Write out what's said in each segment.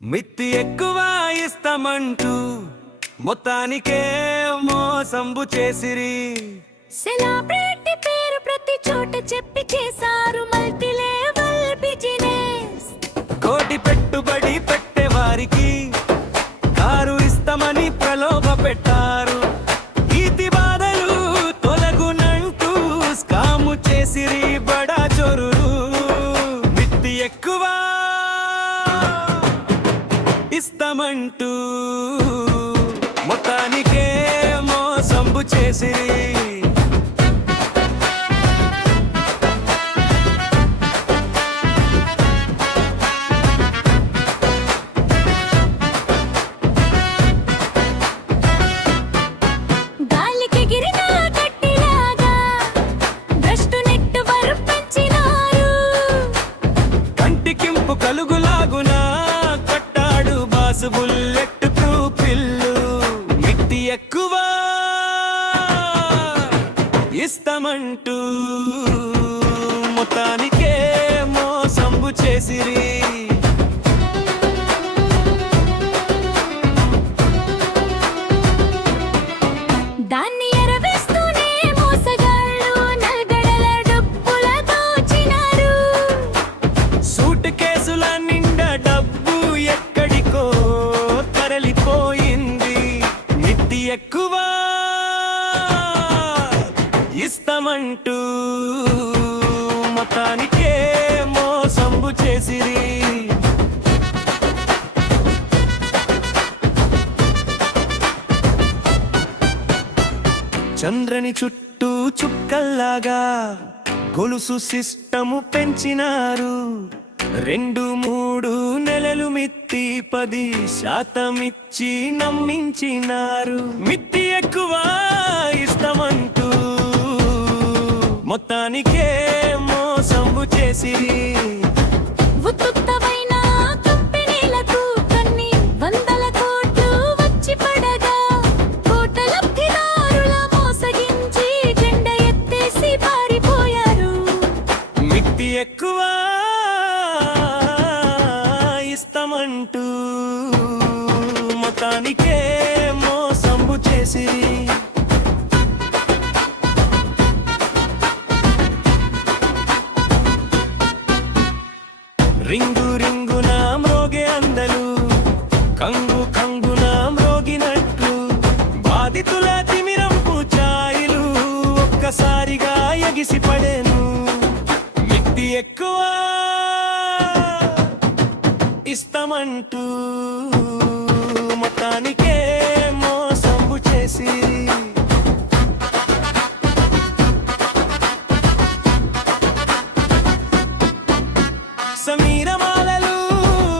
మిత్తి ఎక్కువ ఇస్తామంటూ మొత్తానికే మోసంబు చేసిరి. సెలబ్రిటీ పేరు ప్రతి చోట చెప్పి చేశారు మల్టీ లెవెల్ బిజినెస్. కోటి పెట్టుబడి పెట్టే వారికి కారు ఇస్తామని ప్రలోభ పెట్టారు. ఈతి బాధలు తొలగునంటూ స్కాము చేసిరి బడా చోరులు. మిత్తి ఎక్కువ ఇస్తామంటూ మొత్తానికే మోసంబు చేసిరి. గాలికెగిరిన కట్టిలాగా భ్రష్టు నెట్వర్క్ పెంచినారు. కంటికింపు కలుగులాగునా కట్టాడు బాసు బుల్లెట్ ప్రూఫ్ ఇల్లు. మిత్తి ఎక్కువ ఇస్తామంటూ మొత్తానికే మోసంబు చేసిరి. దాన్ని ఎరవేస్తూనే మోసగాళ్ళు నల్గడల డబ్బుల దోచినారు. సూట్ కేసుల నిండా డబ్బు ఎక్కడికో తరలిపోయింది. మిత్తి ఎక్కువ ఇస్తామంటూ మొత్తానికే మోసంబు చేసిరి. చంద్రని చుట్టూ చుక్కల్లాగా గొలుసు సిస్టము పెంచినారు. 2-3 నెలలు మిత్తి 10% ఇచ్చి నమ్మించినారు. మిత్తి ఎక్కువ ఇస్తామంటూ మొత్తానికే మోసంబు చేసిరి. ఉత్తుత్తమైన కంపెనీలకు కొన్ని వందల కోట్లు వచ్చి పడగా కోట లబ్ధిదారుల మోసగించి జెండా ఎత్తేసి పారిపోయారు. మిత్తి ఎక్కువ ఇస్తామంటూ మొత్తానికే మోసంబు చేసిరి. రింగు రింగున మ్రోగే అందలు కంగు కంగున మ్రోగినట్లు బాధితుల తిమిరంపు ఛాయలు ఒక్కసారిగా ఎగిసి పడేను. మిత్తి ఎక్కువ ఇస్తామంటూ మొత్తానికే మోసంబు చేసి. సమీరమాలలు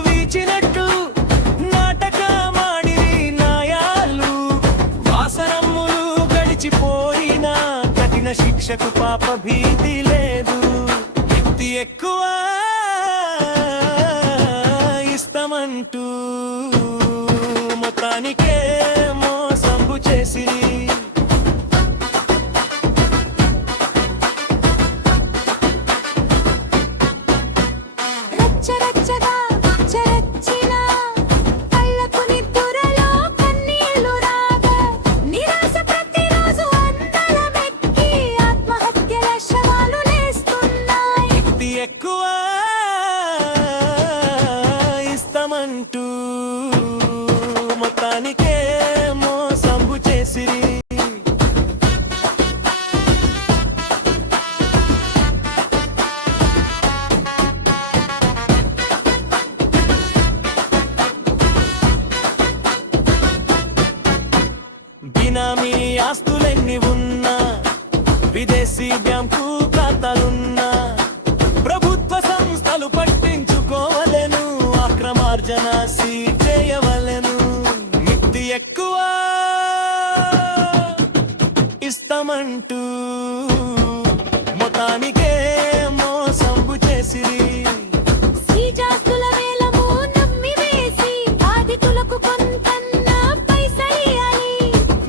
వీచినట్టు నాటకమాడిరి నాయాలు. వాసనమ్ములు గడిచిపోయిన కఠిన శిక్షకు పాప భీతి లేదు. మిత్తి ఎక్కువ ఇస్తామంటూ మొత్తానికే మోసంబు చేసిరి. రచ్చరచ్చగా రచ్చరచ్చిన కళ్ళకు నిద్దురలో కన్నీళ్లు రాగా నిరాశ ప్రతిరోజు అందలమెక్కి ఆత్మహత్యల శవాలు లేస్తున్నాయి. మిత్తి ఎక్కువ ఇస్తామంటూ మొత్తానికే మోసంబు చేసిరి. బినామీ ఆస్తులెన్ని ఉన్నా విదేశీ బ్యాంకు ఖాతాలున్నా ప్రభుత్వ సంస్థలు పట్టించుకోవలెను. అక్రమార్జన చేయవలెను. మిత్తి ఎక్కువ ఇస్తామంటూ మొత్తానికే మోసంబు చేసిరి. శ్రీజాస్తుల వేలము నమ్మి వేసి బాధితులకు కొంతన్నా పైసలియాలి.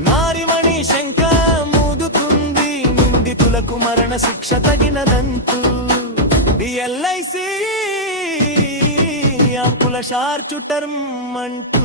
నారిమణి శంక మూదుతుంది. నిందితులకు మరణ శిక్ష తగినదంటూ. LIC ఆంపుల తల షార్చు టర్మ్ అంటూ